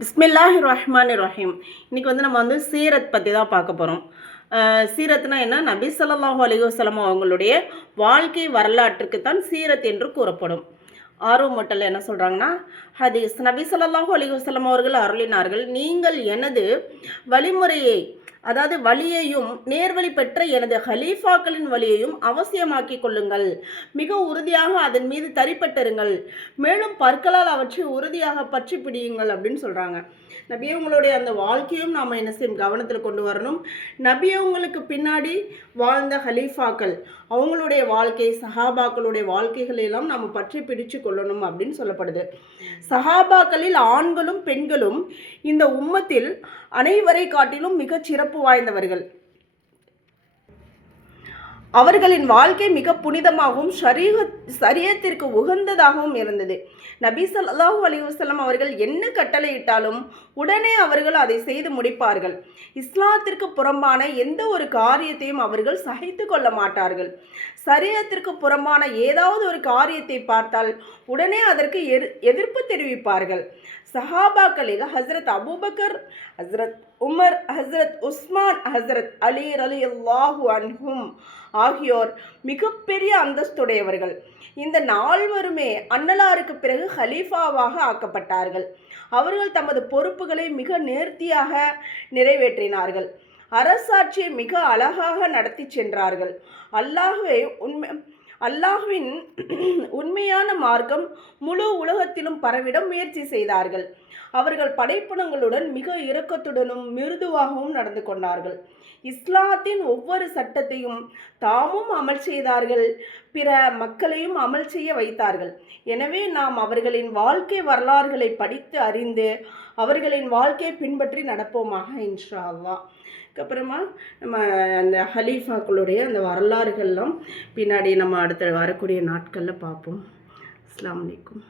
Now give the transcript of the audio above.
பிஸ்மில்லாஹிர்ரஹ்மானிர்ரஹீம். இன்றைக்கி நம்ம சீரத் பற்றி தான் பார்க்க போகிறோம். சீரத்னா என்ன? நபி ஸல்லல்லாஹு அலைஹி வஸல்லம் அவங்களுடைய வாழ்க்கை வரலாற்றுக்கு தான் சீரத் என்று கூறப்படும். ஆர்வமூட்டல் என்ன சொல்கிறாங்கன்னா, ஹதீஸ் நபி ஸல்லல்லாஹு அலைஹி வஸல்லம் அவர்கள் அருளினார்கள், நீங்கள் எனது வழிமுறையை, அதாவது வழியையும் நேர்வழி பெற்ற எனது ஹலீஃபாக்களின் வழியையும் அவசியமாக்கிக் கொள்ளுங்கள், மிக உறுதியாக அதன் மீது தரிப்பட்டிருங்கள், மேலும் பற்களால் அவற்றை உறுதியாக பற்றி பிடியுங்கள் அப்படின்னு சொல்கிறாங்க. நபியவங்களுடைய அந்த வாழ்க்கையும் நாம் என்ன செய்யும், கவனத்தில் கொண்டு வரணும். நபியவங்களுக்கு பின்னாடி வாழ்ந்த ஹலீஃபாக்கள் அவங்களுடைய வாழ்க்கை, சஹாபாக்களுடைய வாழ்க்கைகளெல்லாம் நாம் பற்றி பிடிச்சு கொள்ளணும் அப்படின்னு சொல்லப்படுது. சஹாபாக்களில் ஆண்களும் பெண்களும் இந்த உம்மத்தில் அனைவரை காட்டிலும் மிகச் சிறப்பு வாய்ந்தவர்கள். அவர்களின் வாழ்க்கை மிக புனிதமாகவும் ஷரியத்திற்கு உகந்ததாகவும் இருந்தது. நபி ஸல்லல்லாஹு அலைஹி வஸல்லம் அவர்கள் என்ன கட்டளையிட்டாலும் உடனே அவர்கள் அதை செய்து முடிப்பார்கள். இஸ்லாத்திற்கு புறம்பான எந்த ஒரு காரியத்தையும் அவர்கள் சகித்து கொள்ள மாட்டார்கள். ஷரியத்திற்கு புறம்பான ஏதாவது ஒரு காரியத்தை பார்த்தால் உடனே அதற்கு எதிர்ப்பு தெரிவிப்பார்கள். சஹாபாக்களில் ஹஸ்ரத் அபூபக்கர், ஹஸ்ரத் உமர், ஹஸ்ரத் உஸ்மான், ஹஸ்ரத் அலி ரலியல்லாஹு அன்ஹும் ஆகியோர் மிகப்பெரிய அந்தஸ்துடையவர்கள். இந்த நால்வருமே அன்னலாருக்கு பிறகு ஹலீஃபாவாக ஆக்கப்பட்டார்கள். அவர்கள் தமது பொறுப்புகளை மிக நேர்த்தியாக நிறைவேற்றினார்கள். அரசாட்சியை மிக அழகாக நடத்தி சென்றார்கள். அல்லாஹ்வின் உண்மையான மார்க்கம் முழு உலகத்திலும் பரவிட முயற்சி செய்தார்கள். அவர்கள் படைப்பினங்களுடன் மிக இரக்கத்துடனும் மிருதுவாகவும் நடந்து கொண்டார்கள். இஸ்லாத்தின் ஒவ்வொரு சட்டத்தையும் தாமும் அமல் செய்தார்கள், பிற மக்களையும் அமல் செய்ய வைத்தார்கள். எனவே நாம் அவர்களின் வாழ்க்கை வரலாறுகளை படித்து அறிந்து அவர்களின் வாழ்க்கையை பின்பற்றி நடப்போமாக, இன்ஷா அல்லாஹ். அதுக்கப்புறமா நம்ம அந்த ஹலீஃபாக்களுடைய அந்த வரலாறுகள்லாம் பின்னாடி நம்ம அடுத்த வரக்கூடிய நாட்களில் பார்ப்போம். அஸ்ஸலாமு அலைக்கும்.